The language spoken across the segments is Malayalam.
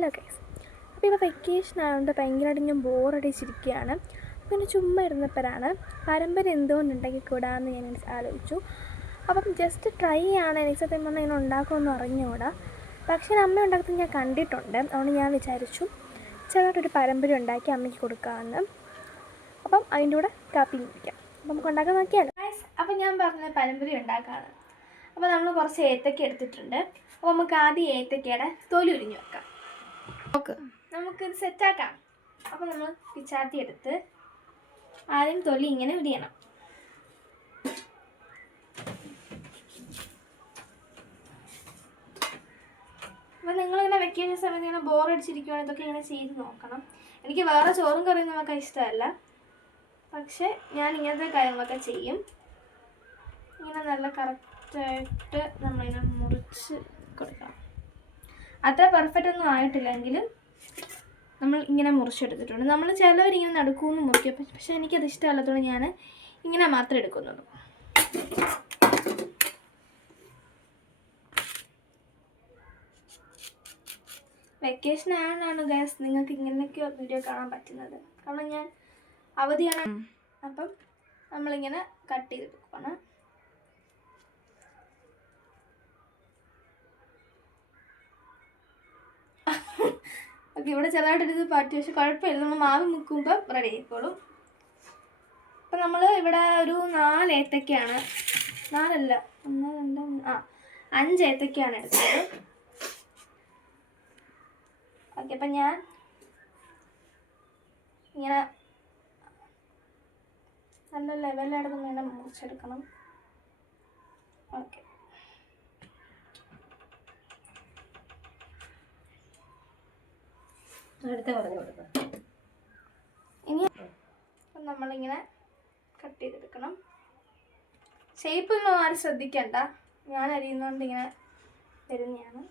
ഹലോ ഗൈസ്, അപ്പോൾ ഇപ്പോൾ വെക്കേഷൻ ആയതുകൊണ്ട് ഭയങ്കരമായിട്ട് ഞാൻ ബോറടിച്ചിരിക്കുകയാണ്. പിന്നെ ചുമ്മാ ഇരുന്നപ്പോഴാണ് പരമ്പര എന്തുകൊണ്ടുണ്ടാക്കി കൂടാമെന്ന് ഞാൻ ആലോചിച്ചു. അപ്പം ജസ്റ്റ് ട്രൈ ആണ്. എനിക്ക് സത്യം പറഞ്ഞാൽ ഇങ്ങനെ ഉണ്ടാക്കുമെന്ന് അറിഞ്ഞുകൂടാ, പക്ഷേ അമ്മ ഉണ്ടാക്കുന്നത് ഞാൻ കണ്ടിട്ടുണ്ട്. അതുകൊണ്ട് ഞാൻ വിചാരിച്ചു ചെറുതായിട്ടൊരു പരമ്പര ഉണ്ടാക്കി അമ്മയ്ക്ക് കൊടുക്കാമെന്ന്. അപ്പം അതിൻ്റെ കൂടെ കാപ്പി കുടിക്കാം. അപ്പം നമുക്ക് ഉണ്ടാക്കാൻ നോക്കിയാലോ. അപ്പം ഞാൻ പറഞ്ഞ പരമ്പര ഉണ്ടാക്കാണ്. അപ്പോൾ നമ്മൾ കുറച്ച് ഏത്തക്ക എടുത്തിട്ടുണ്ട്. അപ്പോൾ നമുക്ക് ആദ്യം ഏത്തക്കയുടെ തൊലി ഉരിഞ്ഞ് വെക്കാം. നമുക്കിത് സെറ്റാക്കാം. അപ്പോൾ നമ്മൾ പിച്ചാത്തി എടുത്ത് ആദ്യം തൊലി ഇങ്ങനെ ഉരിയണം. അപ്പോൾ നിങ്ങളിങ്ങനെ വെക്കേഷൻ സമയത്ത് ഇങ്ങനെ ബോറടിച്ചിരിക്കുകയാണെങ്കിൽ ഇതൊക്കെ ഇങ്ങനെ ചെയ്ത് നോക്കണം. എനിക്ക് വേറെ ചോറും കറിയൊന്നും വെക്കാൻ ഇഷ്ടമല്ല, പക്ഷേ ഞാൻ ഇങ്ങനത്തെ കാര്യങ്ങളൊക്കെ ചെയ്യും. ഇങ്ങനെ നല്ല കറക്റ്റായിട്ട് നമ്മളിങ്ങനെ മുറിച്ച് കൊടുക്കണം. അത്ര പെർഫെക്റ്റ് ഒന്നും ആയിട്ടില്ലെങ്കിലും നമ്മൾ ഇങ്ങനെ മുറിച്ചെടുത്തിട്ടുണ്ട്. നമ്മൾ ചിലവരിങ്ങനെ നടുക്കൂന്ന് മുറിക്കും, പക്ഷേ എനിക്കത് ഇഷ്ടമല്ലാത്തതുകൊണ്ട് ഞാൻ ഇങ്ങനെ മാത്രമേ എടുക്കുന്നുള്ളൂ. വെക്കേഷൻ ആയതുകൊണ്ടാണ് ഗൈസ് നിങ്ങൾക്ക് ഇങ്ങനെയൊക്കെ വീഡിയോ കാണാൻ പറ്റുന്നത്. കാരണം ഞാൻ അവധിയാണ്. അപ്പം നമ്മളിങ്ങനെ കട്ട് ചെയ്തെടുക്കണം. ഓക്കെ, ഇവിടെ ചെറുതായിട്ടൊരിത് പറ്റി, പക്ഷെ കുഴപ്പമില്ല. നമ്മൾ മാവ് മുക്കുമ്പോൾ റെഡി ആയിക്കോളും. അപ്പം നമ്മൾ ഇവിടെ ഒരു 4 ഏത്തക്കയാണ്, 4 അല്ല 1 2 5 ഏത്തക്കയാണ് എടുത്തത്. ഓക്കെ, അപ്പം ഞാൻ ഇങ്ങനെ നല്ല ലെവലായിട്ട് ഇങ്ങനെ മുറിച്ചെടുക്കണം. ഓക്കെ, ഇനി നമ്മളിങ്ങനെ കട്ട് ചെയ്തെടുക്കണം. ഷേപ്പൊന്നും ആരും ശ്രദ്ധിക്കണ്ട, ഞാൻ അരിയുന്നതുകൊണ്ട് ഇങ്ങനെ വരുന്നതാണ്.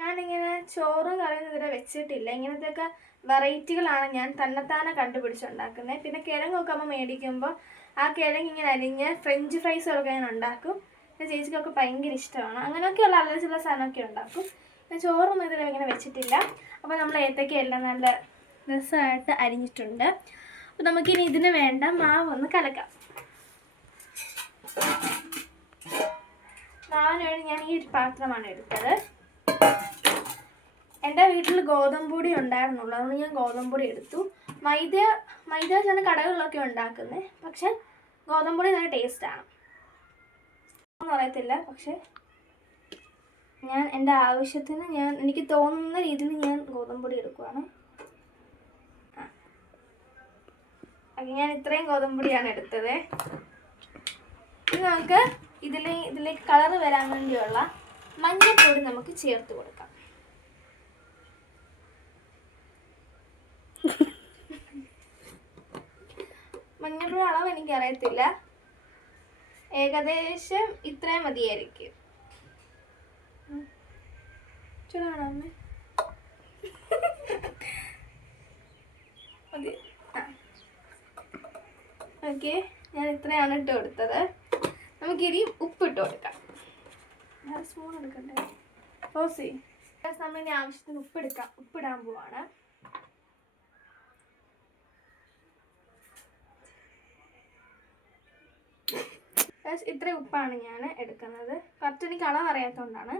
ഞാനിങ്ങനെ ചോറും കറിയും ഇതുവരെ വെച്ചിട്ടില്ല. ഇങ്ങനത്തെയൊക്കെ വെറൈറ്റികളാണ് ഞാൻ തന്നെത്താനെ കണ്ടുപിടിച്ചുണ്ടാക്കുന്നത്. പിന്നെ കിഴങ്ങൊക്കെ അമ്മ മേടിക്കുമ്പോൾ ആ കിഴങ്ങ് ഇങ്ങനെ അരിഞ്ഞ് ഫ്രഞ്ച് ഫ്രൈസൊക്കെ ഞാൻ ഉണ്ടാക്കും. പിന്നെ ചേച്ചിക്കൊക്കെ ഭയങ്കര ഇഷ്ടമാണ്. അങ്ങനെയൊക്കെയുള്ള അല്ലറ ചില സാധനമൊക്കെ ഉണ്ടാക്കും. ഞാൻ ചോറൊന്നും ഇതിൽ ഇങ്ങനെ വെച്ചിട്ടില്ല. അപ്പോൾ നമ്മൾ ഏത്തക്കയെല്ലാം നല്ല രസമായിട്ട് അരിഞ്ഞിട്ടുണ്ട്. അപ്പോൾ നമുക്കിനി ഇതിന് വേണ്ട മാവ് ഒന്ന് കലക്കാം. മാവിന് വേണ്ടി ഞാൻ ഈ ഒരു പാത്രമാണ് എടുത്തത്. എൻ്റെ വീട്ടിൽ ഗോതമ്പൊടി ഉണ്ടായിരുന്നുള്ളൂ, അതുകൊണ്ട് ഞാൻ ഗോതമ്പൊടി എടുത്തു. മൈദ വെച്ചാണ് കടകളിലൊക്കെ ഉണ്ടാക്കുന്നത്, പക്ഷെ ഗോതമ്പൊടി നല്ല ടേസ്റ്റാണ്. ഒന്നും അറിയത്തില്ല, പക്ഷെ ഞാൻ എൻ്റെ ആവശ്യത്തിന് എനിക്ക് തോന്നുന്ന രീതിയിൽ ഞാൻ ഗോതമ്പൊടി എടുക്കുവാണ്. അത് ഞാൻ ഇത്രയും ഗോതമ്പൊടിയാണ് എടുത്തത്. ഇനി നമുക്ക് ഇതിലേക്ക് കളർ വരാൻ വേണ്ടിയുള്ള മഞ്ഞൾപ്പൊടി നമുക്ക് ചേർത്ത് കൊടുക്കാം. മഞ്ഞൾപ്പൊടി അളവ് എനിക്കറിയത്തില്ല, ഏകദേശം ഇത്രയും മതിയായിരിക്കും. ഓക്കെ, ഞാൻ ഇത്രയാണ് ഇട്ട് കൊടുത്തത്. നമുക്കിനി ഉപ്പിട്ട് കൊടുക്കാം. സ്പൂൺ എടുക്കണ്ടേ? ഓസി നമ്മളിനി ആവശ്യത്തിന് ഉപ്പിടാൻ പോവാണ്. ഇത്ര ഉപ്പാണ് ഞാൻ എടുക്കുന്നത്. കറക്റ്റ് എനിക്ക് അളവ് അറിയാത്തതുകൊണ്ടാണ്.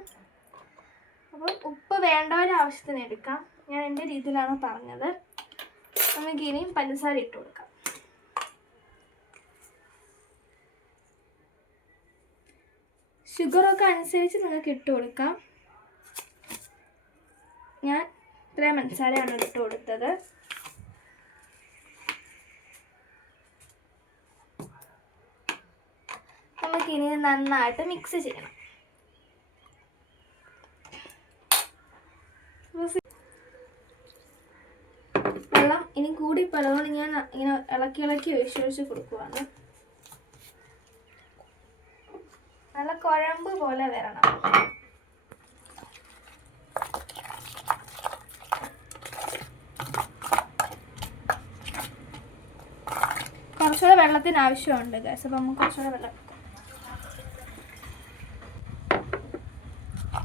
അപ്പം ഉപ്പ് വേണ്ടവരുടെ ആവശ്യത്തിന് എടുക്കാം. ഞാൻ എൻ്റെ രീതിയിലാണ് പറഞ്ഞത്. നമുക്ക് ഇനിയും പഞ്ചസാര ഇട്ട് കൊടുക്കാം. ഷുഗറൊക്കെ അനുസരിച്ച് നിങ്ങൾക്ക് ഇട്ട് കൊടുക്കാം. ഞാൻ ഇത്രയും പഞ്ചസാരയാണ് ഇട്ട് കൊടുത്തത്. നമുക്കിനി നന്നായിട്ട് മിക്സ് ചെയ്യണം. വെള്ളം ഇനി കൂടി പലതുകൊണ്ട് ഞാൻ ഇങ്ങനെ ഇളക്കി ഒഴിച്ച് കൊടുക്കുവാണ്. നല്ല കുഴമ്പ് പോലെ വരണം. കുറച്ചുകൂടെ വെള്ളത്തിന് ആവശ്യമുണ്ട് ഗൈസ്. അപ്പം നമുക്ക് കുറച്ചുകൂടെ വെള്ളം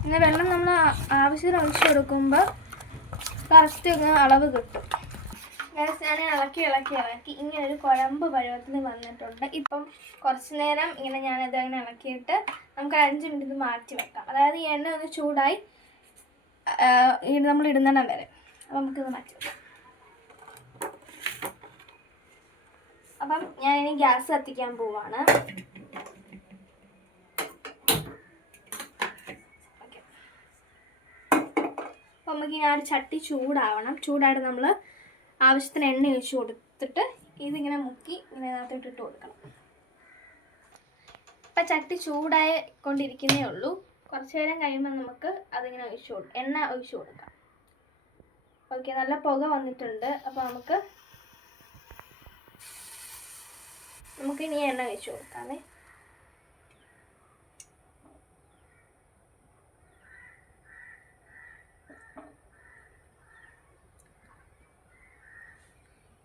പിന്നെ വെള്ളം നമ്മൾ ആവശ്യത്തിന് ഒഴിച്ച് കൊടുക്കുമ്പോൾ കറക്റ്റ് അളവ് കിട്ടും. ഞാൻ ഇളക്കി ഇങ്ങനെ ഒരു കുഴമ്പ് പരുവത്തിൽ വന്നിട്ടുണ്ട്. ഇപ്പം കുറച്ച് നേരം ഇങ്ങനെ ഞാനത് അങ്ങനെ ഇളക്കിയിട്ട് നമുക്ക് 5 മിനിറ്റ് മാറ്റി വെക്കാം. അതായത് ഈ എണ്ണ ഒന്ന് ചൂടായി നമ്മൾ ഇടുന്നിടം വരെ. അപ്പം നമുക്കിത് മാറ്റി വെക്കാം. അപ്പം ഞാനിനി ഗ്യാസ് കത്തിക്കാൻ പോവാണ്. അപ്പം നമുക്ക് ഇനി ആ ഒരു ചട്ടി ചൂടാവണം. ചൂടായിട്ട് നമ്മൾ ആവശ്യത്തിന് എണ്ണ ഒഴിച്ച് കൊടുത്തിട്ട് ഇതിങ്ങനെ മുക്കി ഇങ്ങനെ അതിനകത്തോട്ട് ഇട്ട് കൊടുക്കണം. ഇപ്പം ചട്ടി ചൂടായി കൊണ്ടിരിക്കുന്നേ ഉള്ളൂ. കുറച്ച് നേരം കഴിയുമ്പോൾ നമുക്ക് അതിങ്ങനെ എണ്ണ ഒഴിച്ച് കൊടുക്കാം. ഓക്കെ, നല്ല പുക വന്നിട്ടുണ്ട്. അപ്പോൾ നമുക്ക് ഇനി എണ്ണ ഒഴിച്ച് കൊടുക്കാമേ.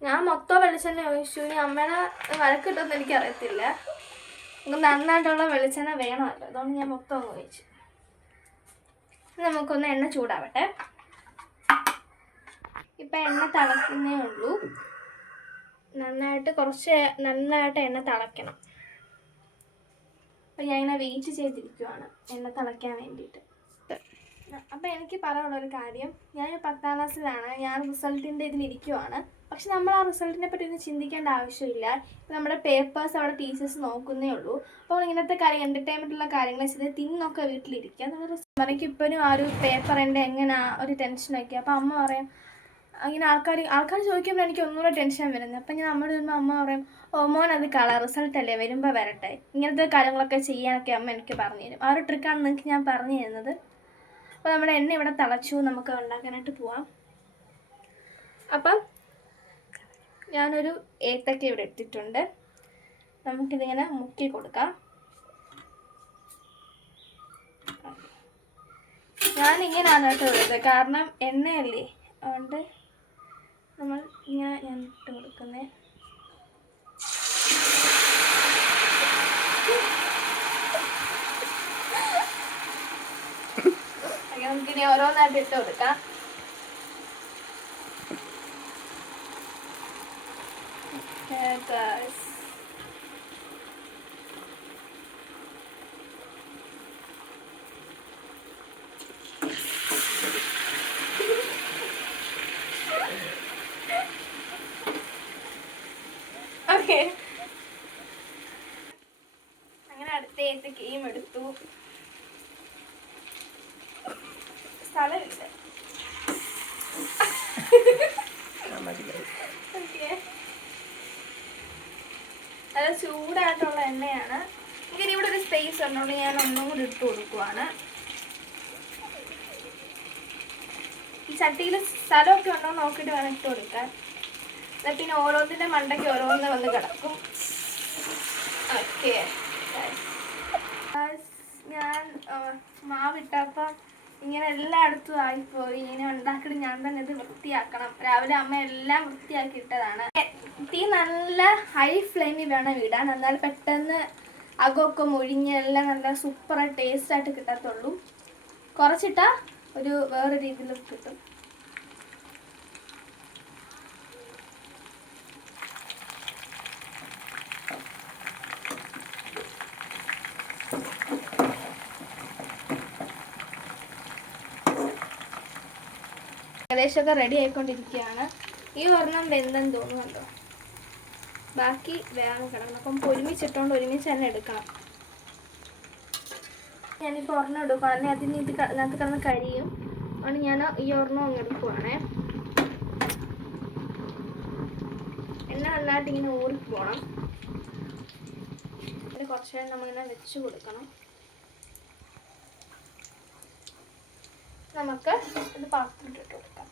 ഞാൻ മൊത്തം വെളിച്ചെണ്ണ ഒഴിച്ചു. ഇനി അമ്മേനെ വഴക്കിട്ടൊന്നും എനിക്കറിയത്തില്ല. നമുക്ക് നന്നായിട്ടുള്ള വെളിച്ചെണ്ണ വേണമല്ലോ, അതുകൊണ്ട് ഞാൻ മൊത്തം അങ്ങ് ഒഴിച്ചു. നമുക്കൊന്ന് എണ്ണ ചൂടാവട്ടെ. ഇപ്പം എണ്ണ തിളക്കുന്നേ ഉള്ളൂ. നന്നായിട്ട് എണ്ണ തിളയ്ക്കണം. അപ്പം ഞാൻ ഇങ്ങനെ വെയിറ്റ് ചെയ്തിരിക്കുവാണ് എണ്ണ തിളയ്ക്കാൻ വേണ്ടിയിട്ട്. അപ്പം എനിക്ക് പറയാനുള്ളൊരു കാര്യം, ഞാൻ 10ാം ക്ലാസ്സിലാണ്. ഞാൻ റിസൾട്ടിൻ്റെ ഇതിലിരിക്കുവാണ്. പക്ഷെ നമ്മൾ ആ റിസൾട്ടിനെ പറ്റി ഒന്നും ചിന്തിക്കേണ്ട ആവശ്യമില്ല. ഇപ്പം നമ്മുടെ പേപ്പേഴ്സ് അവിടെ ടീച്ചേഴ്സ് നോക്കുന്നേ ഉള്ളൂ. അപ്പോൾ ഇങ്ങനത്തെ കാര്യം എൻ്റർടൈൻമെൻറ്റുള്ള കാര്യങ്ങൾ വെച്ചാൽ തിന്നൊക്കെ വീട്ടിലിരിക്കുക. നമ്മൾ എനിക്കിപ്പോഴും ആ ഒരു പേപ്പറിൻ്റെ എങ്ങനെ ഒരു ടെൻഷനൊക്കെ. അപ്പോൾ അമ്മ പറയും, അങ്ങനെ ആൾക്കാർ ചോദിക്കുമ്പോൾ എനിക്ക് ഒന്നുകൂടെ ടെൻഷൻ വരുന്നത്. അപ്പം ഞാൻ അമ്മയോട് വരുമ്പോൾ അമ്മ പറയും, ഓ മോൻ അത് റിസൾട്ടല്ലേ, വരുമ്പോൾ വരട്ടെ. ഇങ്ങനത്തെ കാര്യങ്ങളൊക്കെ ചെയ്യാനൊക്കെ അമ്മ എനിക്ക് പറഞ്ഞു തരും. ആ ഒരു ട്രിക്കാണ് നിങ്ങൾക്ക് ഞാൻ പറഞ്ഞു തരുന്നത്. അപ്പോൾ നമ്മുടെ എണ്ണ ഇവിടെ തിളച്ചു. നമുക്ക് ഉണ്ടാക്കാനായിട്ട് പോവാം. അപ്പം ഞാനൊരു ഏത്തക്ക ഇവിടെ ഇട്ടിട്ടുണ്ട്. നമുക്കിതിങ്ങനെ മുക്കി കൊടുക്കാം. ഞാനിങ്ങനെയാണ് കേട്ടോ ഇടുന്നത്, കാരണം എണ്ണയല്ലേ, അതുകൊണ്ട് ഞാൻ ഇട്ട് കൊടുക്കുന്നത്. നമുക്കിനി ഓരോന്നായിട്ട് ഇട്ട് കൊടുക്കാം. ഓക്കെ, അങ്ങനെ അടുത്ത ഏത്തക്കയും എടുത്തു. സ്ഥലമില്ല. അത് ചൂടായിട്ടുള്ള എണ്ണയാണ്. ഇങ്ങനെ ഇവിടെ ഒരു സ്പേസ് ഉണ്ടോണ്ട് ഞാൻ ഒന്നും കൂടി ഇട്ട് കൊടുക്കുവാണ്. ഈ ചട്ടിയിൽ സ്ഥലമൊക്കെ ഉണ്ടോ നോക്കിയിട്ട് വേണം ഇട്ട് കൊടുക്കാൻ. പിന്നെ ഓരോന്നിൻ്റെ മണ്ടയ്ക്ക് ഓരോന്ന് വന്ന് കിടക്കും. ഓക്കെ, ഞാൻ മാവിട്ടപ്പം ഇങ്ങനെ എല്ലായിടത്തും ആയിപ്പോയി. ഇങ്ങനെ ഉണ്ടാക്കിയിട്ട് ഞാൻ തന്നെ ഇത് വൃത്തിയാക്കണം. രാവിലെ അമ്മ എല്ലാം വൃത്തിയാക്കി ഇട്ടതാണ്. തീ നല്ല ഹൈ ഫ്ലെയിമിൽ വേണം ഇടാൻ, എന്നാൽ പെട്ടെന്ന് അകമൊക്കെ മൊഴിഞ്ഞ് എല്ലാം നല്ല സൂപ്പറായി ടേസ്റ്റായിട്ട് കിട്ടത്തുള്ളൂ. കുറച്ചിട്ടാൽ ഒരു വേറെ രീതിയിൽ കിട്ടും. ഏകദേശമൊക്കെ റെഡി ആയിക്കൊണ്ടിരിക്കുകയാണ്. ഈ ഒരെണ്ണം വെന്തെന്ന് തോന്നുന്നുണ്ടോ, ബാക്കി വേഗം കിടക്കണം. അപ്പം ഒരുമിച്ചിട്ടുകൊണ്ട് ഒരുമിച്ച് തന്നെ എടുക്കണം. ഞാനിപ്പോൾ ഒരെണ്ണം എടുക്കും, അതിന് ഇതിനകത്ത് കിടന്ന് കഴിയും. അതുകൊണ്ട് ഞാൻ ഈ ഒരെണ്ണം അങ്ങ് എടുക്കുവാണേ. എണ്ണ നന്നായിട്ട് ഇങ്ങനെ ഊറിപ്പോണം. അതിന് കുറച്ച് നേരം നമ്മളിങ്ങനെ വെച്ച് കൊടുക്കണം. നമുക്ക് ഇത് പാത്രത്തിലിട്ട് കൊടുക്കാം.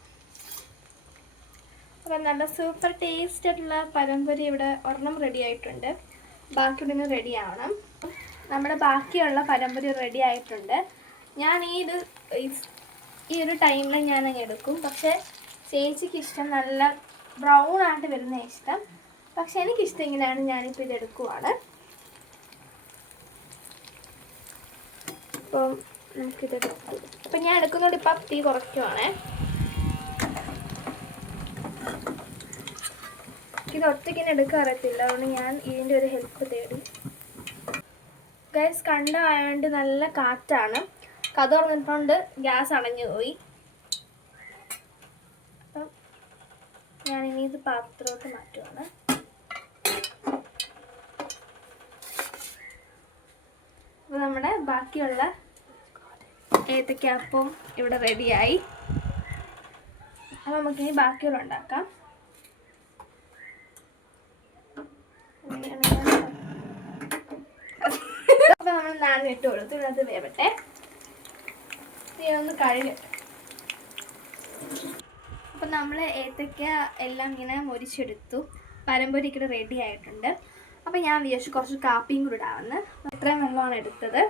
അപ്പം നല്ല സൂപ്പർ ടേസ്റ്റ് ആയിട്ടുള്ള പഴംപൊരി ഇവിടെ ഒരെണ്ണം റെഡി ആയിട്ടുണ്ട്. ബാക്കി ഉടനെ റെഡി ആവണം. നമ്മുടെ ബാക്കിയുള്ള പഴംപൊരി റെഡി ആയിട്ടുണ്ട്. ഞാൻ ഈ ഒരു ടൈമിൽ ഞാനങ്ങ് എടുക്കും. പക്ഷേ ചേച്ചിക്ക് ഇഷ്ടം നല്ല ബ്രൗൺ ആയിട്ട് വരുന്ന ഇഷ്ടം. പക്ഷെ എനിക്കിഷ്ടം ഇങ്ങനെയാണ്. ഞാനിപ്പോൾ ഇതെടുക്കുവാണ്. അപ്പം നമുക്കിതെടുത്തു. അപ്പം ഞാൻ എടുക്കുന്നതുകൊണ്ട് ഇപ്പം തീ കുറയ്ക്കുവാണേ. ഇത് ഒറ്റയ്ക്ക് തന്നെ എടുക്കാൻ അറിയത്തില്ല, അതുകൊണ്ട് ഞാൻ ഇതിൻ്റെ ഒരു ഹെൽപ്പ് തേടി. ഗ്യാസ് കണ്ടായതുകൊണ്ട് നല്ല കാറ്റാണ്. കഥ തുറന്നിട്ടുണ്ട്, ഗ്യാസ് അണഞ്ഞു പോയി. അപ്പം ഞാനിനി ഇത് പാത്രത്തോട്ട് മാറ്റുവാണ്. അപ്പോൾ നമ്മുടെ ബാക്കിയുള്ള ഏത്തയ്ക്കാപ്പം ഇവിടെ റെഡിയായി. അപ്പോൾ നമുക്കിനി ബാക്കിയുള്ള ഉണ്ടാക്കാം. അപ്പോൾ നമ്മൾ നാളെ ഇട്ട് കൊടുത്തു. ഇതിനകത്ത് വേവട്ടെ, ഒന്ന് കഴുകട്ടെ. അപ്പം നമ്മൾ ഏത്തയ്ക്ക എല്ലാം ഇങ്ങനെ മുരിച്ചെടുത്തു. പരമ്പൊരിക്കിട്ട് റെഡി ആയിട്ടുണ്ട്. അപ്പം ഞാൻ വിചാരിച്ചു കുറച്ച് കാപ്പിയും കൂടി ഇടാമെന്ന്. അത്രയും വെള്ളമാണ് എടുത്തത്.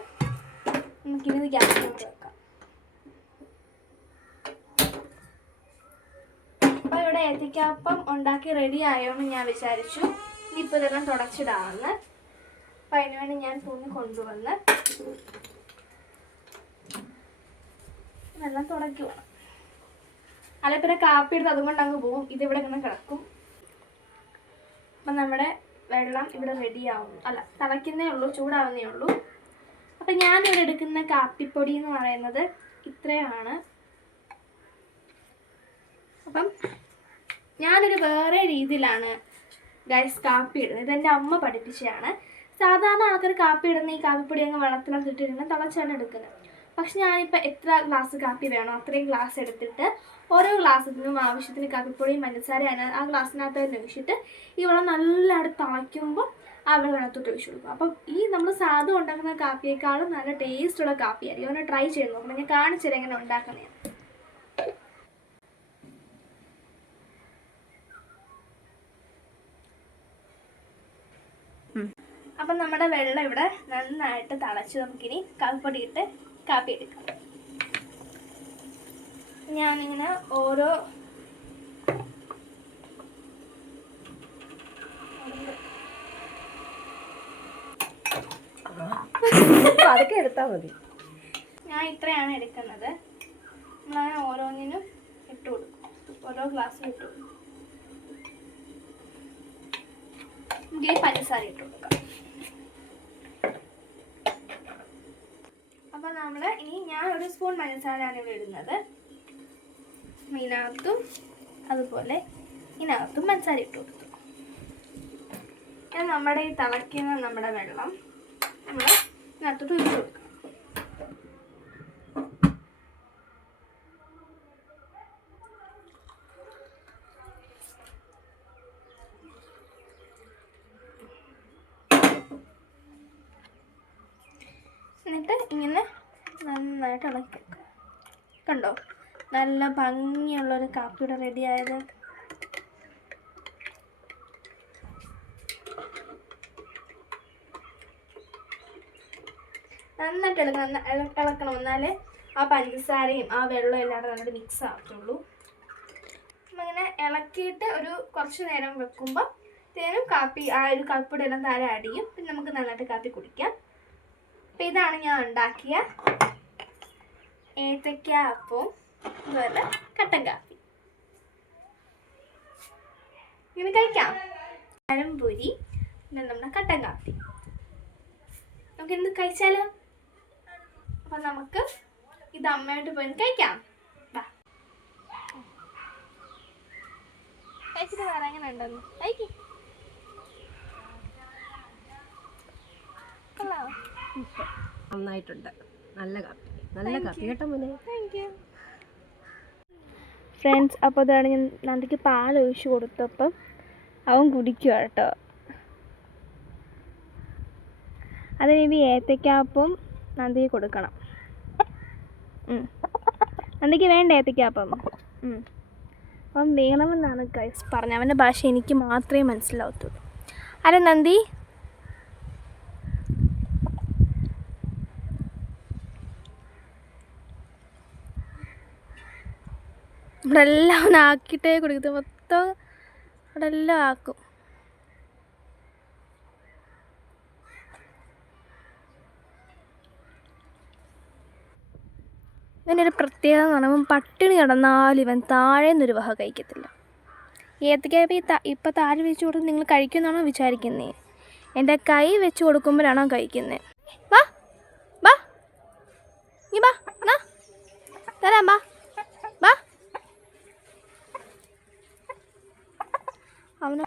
നമുക്കിനി ഗ്യാസിലോട്ട് വെക്കാം. അപ്പോൾ ഇവിടെ ഏത്തയ്ക്കാപ്പം ഉണ്ടാക്കി റെഡി ആയോന്ന് ഞാൻ വിചാരിച്ചു ഇനിയിപ്പോൾ ഇതെല്ലാം തുടച്ചിടാമെന്ന്. അപ്പം അതിന് വേണ്ടി ഞാൻ തുണി കൊണ്ടുവന്ന് വെള്ളം തുടയ്ക്കുക. അല്ല പിന്നെ കാപ്പി എടുത്ത് അതുകൊണ്ട് അങ്ങ് പോവും. ഇതിവിടെ ഇങ്ങനെ കിടക്കും. അപ്പം നമ്മുടെ വെള്ളം ഇവിടെ റെഡിയാവും. അല്ല, തിളയ്ക്കുന്നേ ഉള്ളൂ, ചൂടാവുന്നേ ഉള്ളൂ. അപ്പം ഞാനിവിടെ എടുക്കുന്ന കാപ്പിപ്പൊടി എന്ന് പറയുന്നത് ഇത്രയാണ്. അപ്പം ഞാനൊരു വേറെ രീതിയിലാണ് ഗൈസ് കാപ്പി ഇടുന്നത്. ഇതെൻ്റെ അമ്മ പഠിപ്പിച്ചതാണ്. സാധാരണ ആൾക്കാർ കാപ്പി ഇടുന്ന ഈ കാപ്പിപ്പൊടി അങ്ങ് വെള്ളത്തിനകത്ത് ഇട്ടിരുന്ന് തിളച്ചാണ് എടുക്കുന്നത്. പക്ഷെ ഞാനിപ്പോൾ എത്ര ഗ്ലാസ് കാപ്പി വേണോ അത്രയും ഗ്ലാസ് എടുത്തിട്ട് ഓരോ ഗ്ലാസ്സിൽ നിന്നും ആവശ്യത്തിന് കാപ്പിപ്പൊടിയും പഞ്ചസാരയും ആ ഗ്ലാസ്സിനകത്ത് തന്നെ ഒഴിച്ചിട്ട് ഈ വെള്ളം നല്ലതായിട്ട് തിളയ്ക്കുമ്പോൾ ആ വെള്ളത്തിനകത്തോട്ട് ഒഴിച്ചു കൊടുക്കും. അപ്പം ഈ നമ്മൾ സാധനം ഉണ്ടാക്കുന്ന കാപ്പിയേക്കാളും നല്ല ടേസ്റ്റുള്ള കാപ്പിയായിരിക്കും. ഒന്ന് ട്രൈ ചെയ്ത് നോക്കണം. ഞാൻ കാണിച്ചു തരാം എങ്ങനെ ഉണ്ടാക്കുന്നത്. അപ്പം നമ്മുടെ വെള്ളം ഇവിടെ നന്നായിട്ട് തിളച്ച് നമുക്കിനി കാപ്പിപ്പൊടി ഇട്ട് കാപ്പി എടുക്കാം. ഞാനിങ്ങനെ ഓരോ അതൊക്കെ എടുത്താൽ മതി. ഞാൻ ഇത്രയാണ് എടുക്കുന്നത്. നമ്മളങ്ങനെ ഓരോന്നിനും ഇട്ട് കൊടുക്കും. ഓരോ ഗ്ലാസ്സിൽ ഇട്ട് കൊടുക്കും. നമുക്ക് പഞ്ചസാര ഇട്ട് കൊടുക്കാം. അപ്പം നമ്മൾ ഇനി ഞാൻ ഒരു സ്പൂൺ പഞ്ചസാരയാണ് ഇവിടെ ഇടുന്നത്. ഇതിനകത്തും അതുപോലെ ഇതിനകത്തും പഞ്ചസാര ഇട്ട് കൊടുത്തു. നമ്മുടെ ഈ തിളയ്ക്കുന്ന നമ്മുടെ വെള്ളം നമ്മൾ ഇതിനകത്തോട്ട് ഒഴിച്ചു കൊടുക്കണം. എന്നിട്ട് ഇങ്ങനെ നന്നായിട്ട് ഇളക്കി വെക്കുക. കണ്ടോ, നല്ല ഭംഗിയുള്ളൊരു കാപ്പിയുടെ റെഡി ആയത്. നന്നായിട്ട് ഇളക്കണം, എന്നാലേ ആ പഞ്ചസാരയും ആ വെള്ളവും എല്ലാം നന്നായിട്ട് മിക്സ് ആകത്തുള്ളൂ. അങ്ങനെ ഇളക്കിയിട്ട് ഒരു കുറച്ച് നേരം വെക്കുമ്പോൾ തേനും കാപ്പി ആ ഒരു കാപ്പിപ്പൊടി എല്ലാം താഴെ അടിയും. പിന്നെ നമുക്ക് നന്നായിട്ട് കാപ്പി കുടിക്കാം. അപ്പം ഇതാണ് ഞാൻ ഉണ്ടാക്കിയ ഏത്തയ്ക്ക അപ്പവും അതുപോലെ കട്ടൻ കാപ്പി. ഇങ്ങനെ കഴിക്കാം. പഴംപൊരി പിന്നെ നമ്മുടെ കട്ടൻ കാപ്പി. നമുക്ക് എന്ത് കഴിച്ചാലോ? അപ്പം നമുക്ക് ഇത് അമ്മയോട്ട് പോയി കഴിക്കാം. കഴിച്ചിട്ട് വേറെ എങ്ങനെ ഉണ്ടെന്ന് കഴിക്കും. നന്നായിട്ടുണ്ട്. നല്ല കാപ്പി, നല്ല കാപ്പി കേട്ടോ മോനെ. ഫ്രണ്ട്സ്, അപ്പോൾ അതാണ് ഞാൻ നന്ദിക്ക് പാൽ ഒഴിച്ച് കൊടുത്തപ്പം അവൻ കുടിക്കുക കേട്ടോ. അത് ഇനി ഏത്തയ്ക്കാപ്പം നന്ദിക്ക് കൊടുക്കണം. നന്ദിക്ക് വേണ്ട ഏത്തയ്ക്കാപ്പം. അപ്പം വേണമെന്നാണ് ഗൈസ് പറഞ്ഞത്. അവൻ്റെ ഭാഷ എനിക്ക് മാത്രമേ മനസ്സിലാവത്തുള്ളൂ. അല്ല നന്ദി, ഇവിടെ എല്ലാം ഒന്ന് ആക്കിയിട്ടേ കുടിക്കത്തു. മൊത്തം ഇവിടെ എല്ലാം ആക്കും. ഇവനൊരു പ്രത്യേകത എന്ന് പറയുമ്പം പട്ടിണി കിടന്നാലും ഇവൻ താഴെ നിന്നൊരു വക കഴിക്കത്തില്ല. ഏത്തക്കായ ഇപ്പം താഴെ വെച്ച് കൊടുത്ത് നിങ്ങൾ കഴിക്കുമെന്നാണോ വിചാരിക്കുന്നത്? എൻ്റെ കൈ വെച്ച് കൊടുക്കുമ്പോഴാണോ കഴിക്കുന്നത്? വാ വാ നീ വാ എന്നാ തരാം വാ വാ അവന്